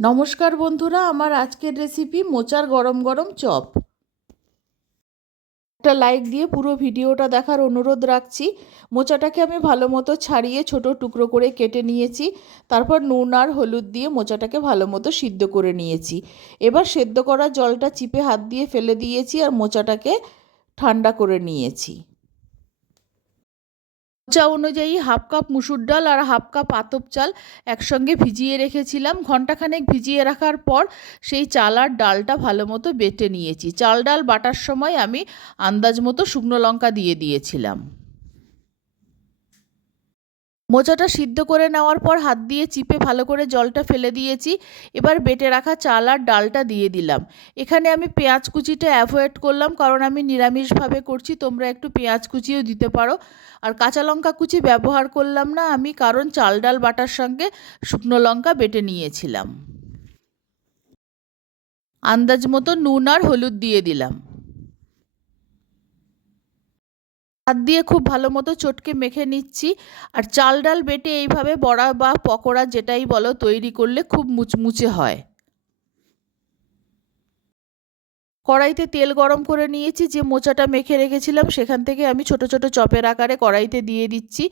নমস্কার বন্ধুরা, আমার আজকের রেসিপি মোচার গরম গরম চপ। একটা লাইক দিয়ে পুরো ভিডিওটা দেখার অনুরোধ রাখছি। মোচাটাকে আমি ভালো মতো ছাড়িয়ে ছোট টুকরো করে কেটে নিয়েছি। তারপর নুন আর হলুদ দিয়ে মোচাটাকে ভালো মতো সিদ্ধ করে নিয়েছি। এবার সেদ্ধ করা জলটা চিপে হাত দিয়ে ফেলে দিয়েছি আর মোচাটাকে ঠান্ডা করে নিয়েছি। মোচা অনুযায়ী হাফ কাপ মুসুর ডাল আর হাফ কাপ আতপ চাল একসঙ্গে ভিজিয়ে রেখেছিলাম। ঘন্টাখানেক ভিজিয়ে রাখার পর সেই চাল আর ডালটা ভালো মতো বেটে নিয়েছি। চাল ডাল বাটার সময় আমি আন্দাজ মতো শুকনো লঙ্কা দিয়ে দিয়েছিলাম। মোচাটা সিদ্ধ করে নেওয়ার পর হাত দিয়ে চিপে ভালো করে জলটা ফেলে দিয়েছি। এবার বেটে রাখা চাল আর ডালটা দিয়ে দিলাম। এখানে আমি পেঁয়াজ কুচিটা অ্যাভয়েড করলাম, কারণ আমি নিরামিষভাবে করছি। তোমরা একটু পেঁয়াজ কুচিও দিতে পারো। আর কাঁচা লঙ্কা কুচি ব্যবহার করলাম না আমি, কারণ চাল ডাল বাটার সঙ্গে শুকনো লঙ্কা বেটে নিয়েছিলাম। আন্দাজ মতো নুন আর হলুদ দিয়ে দিলাম। হাত দিয়ে খুব ভালো মতো চটকে মেখে নিচ্ছি। আর চাল ডাল বেটে এইভাবে বড়া বা পকোড়া যেটাই বলো তৈরি করলে খুব মুচমুচে হয়। কড়াইতে তেল গরম করে নিয়েছি। যে মোচাটা মেখে রেখেছিলাম সেখান থেকে আমি ছোট ছোট চপের আকারে কড়াইতে দিয়ে দিচ্ছি।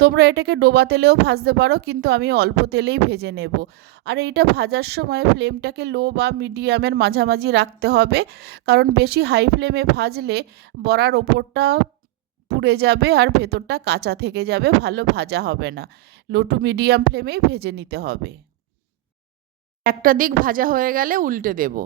তোমরা এটাকে ডোবা তেলেও ভাজতে পারো, কিন্তু আমি অল্প তেলেই ভেজে নেব। আর এইটা ভাজার সময় ফ্লেমটাকে লো বা মিডিয়ামের মাঝামাঝি রাখতে হবে, কারণ বেশি হাই ফ্লেমে ভাজলে বড়ার ওপরটা পুড়ে যাবে আর ভেতরটা কাঁচা থেকে যাবে, ভালো ভাজা হবে না। লো টু মিডিয়াম ফ্লেমেই ভেজে নিতে হবে। একটা দিক ভাজা হয়ে গেলে উল্টে দেব।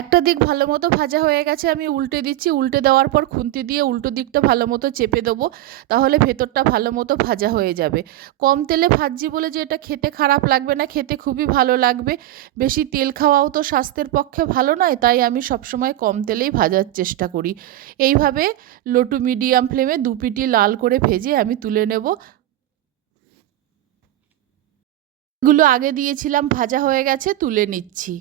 একটা দিক ভালো মতো ভাজা হয়ে গেছে, আমি উল্টে দিচ্ছি। উল্টে দেওয়ার পর খুন্তি দিয়ে উল্টো দিকটা ভালো মতো চেপে দেবো, তাহলে ভেতরটা ভালো মতো ভাজা হয়ে যাবে। কম তেলে ভাজছি বলে যে এটা খেতে খারাপ লাগবে না, খেতে খুবই ভালো লাগবে। বেশি তেল খাওয়াও তো স্বাস্থ্যের পক্ষে ভালো নয়, তাই আমি সবসময় কম তেলেই ভাজার চেষ্টা করি। এইভাবে লো টু মিডিয়াম ফ্লেমে দু পিটি লাল করে ভেজে আমি তুলে নেব। এগুলো আগে দিয়েছিলাম, ভাজা হয়ে গেছে, তুলে নিচ্ছি।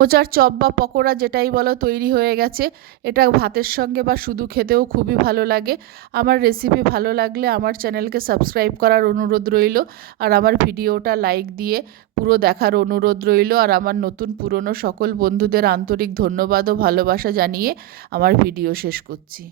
মোচার চপ বা পকোড়া যেটাই বলো তৈরি হয়ে গেছে। এটা ভাতের সঙ্গে বা শুধু খেতেও খুবই ভালো লাগে। আমার রেসিপি ভালো লাগলে আমার চ্যানেলকে সাবস্ক্রাইব করার অনুরোধ রইল, আর আমার ভিডিওটা লাইক দিয়ে পুরো দেখার অনুরোধ রইল। আর আমার নতুন পুরনো সকল বন্ধুদের আন্তরিক ধন্যবাদ ও ভালোবাসা জানিয়ে আমার ভিডিও শেষ করছি।